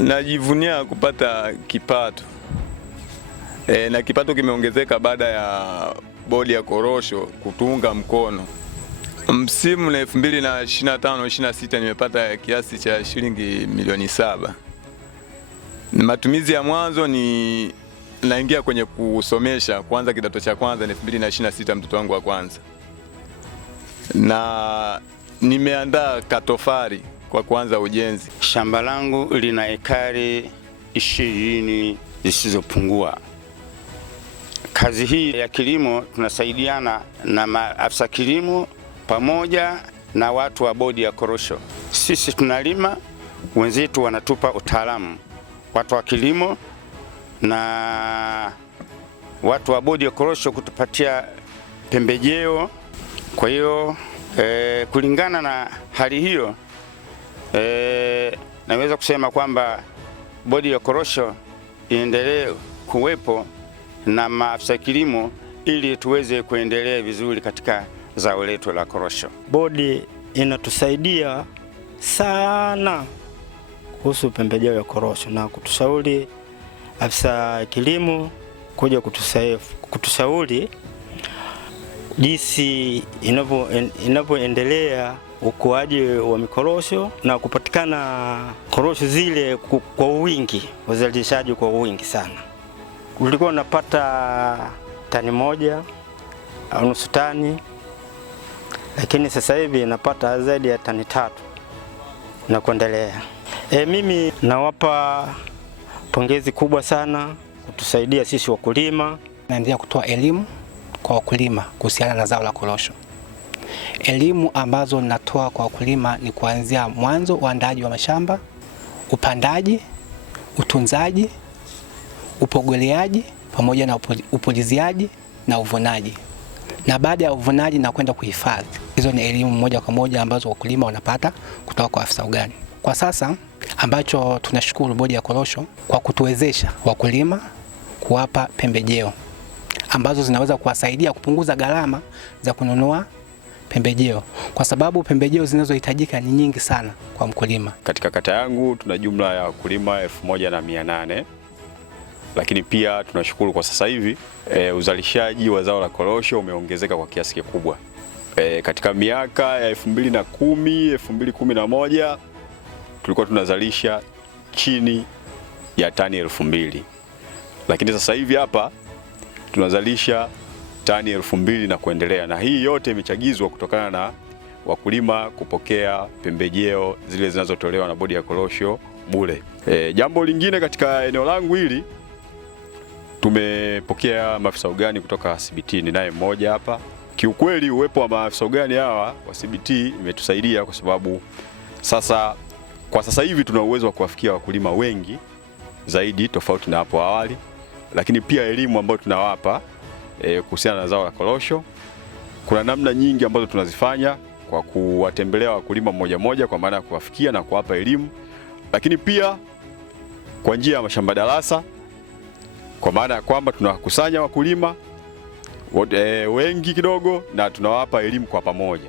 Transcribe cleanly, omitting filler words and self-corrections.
Najivunia kupata kipato na kipato kimeongezeka baada ya bodi ya korosho kutuunga mkono. Msimu na 2025-26 nimepata kiasi cha shilingi milioni 7. Matumizi ya mwanzo ni naingia kwenye kusomesha kwanza kidato cha kwanza ni 2026 mtoto wangu wa kwanza. Na nimeandaa katofari kwa kuanza ujenzi. Shamba langu lina ekari 20 zisizopungua. Kazi hii ya kilimo tunasaidiana na maafisa kilimo pamoja na watu wa bodi ya korosho. Sisi tunalima, wenzetu wanatupa utaalamu. Watu wa kilimo na watu wa bodi ya korosho kutupatia pembejeo. Kwa hiyo kulingana na hali hiyo naweza kusema kwamba bodi ya korosho iendelee kuwepo na maafisa kilimo ili tuweze kuendelea vizuri katika zao letu la korosho. Bodi inatusaidia sana kuhusu pembejeo ya korosho na kutushauri afisa kilimo kuja kutushauri jinsi inavyoendelea ukuaji wa mikorosho na kupatikana korosho zile kwa wingi, uzalishaji kwa wingi sana. Ulikuwa unapata tani 1 au nusu tani, lakini sasa hivi napata zaidi ya tani 3 na kuendelea. Mimi nawapa pongezi kubwa sana kutusaidia sisi wakulima. Naendelea kutoa elimu kwa wakulima kuhusiana na zao la korosho. Elimu ambazo natoa kwa wakulima ni kuanzia mwanzo uandaaji wa mashamba, upandaji, utunzaji, upogeleaji pamoja na upuliziaji na uvunaji. Na baada ya uvunaji na kwenda kuhifadhi. Hizo ni elimu moja kwa moja ambazo wakulima wanapata kutoka kwa afisa ugani. Kwa sasa ambacho tunashukuru bodi ya korosho kwa kutuwezesha wakulima kuwapa pembejeo ambazo zinaweza kuwasaidia kupunguza gharama za kununua pembejeo, kwa sababu pembejeo zinazohitajika ni nyingi sana kwa mkulima. Katika kata yangu tuna jumla ya wakulima 1800, lakini pia tunashukuru kwa sasa hivi uzalishaji wa zao la korosho umeongezeka kwa kiasi kikubwa. Katika miaka ya 2010, 2011 tulikuwa tunazalisha chini ya tani 2000, lakini sasa hivi hapa tunazalisha tani 2000 na kuendelea, na hii yote imechagizwa kutokana na wakulima kupokea pembejeo zile zinazotolewa na bodi ya korosho bure. Jambo lingine katika eneo langu hili tumepokea maafisa ugani kutoka CBT, ni naye mmoja hapa. Kiukweli uwepo wa maafisa ugani hawa wa CBT imetusaidia kwa sababu kwa sasa hivi tuna uwezo wa kuwafikia wakulima wengi zaidi tofauti na hapo awali, lakini pia elimu ambayo tunawapa kuhusiana na zao la korosho, kuna namna nyingi ambazo tunazifanya kwa kuwatembelea wakulima mmoja mmoja kwa maana ya kuwafikia na kuwapa elimu, lakini pia kwa njia ya mashamba darasa, kwa maana ya kwamba tunakusanya wakulima wengi kidogo na tunawapa elimu kwa pamoja.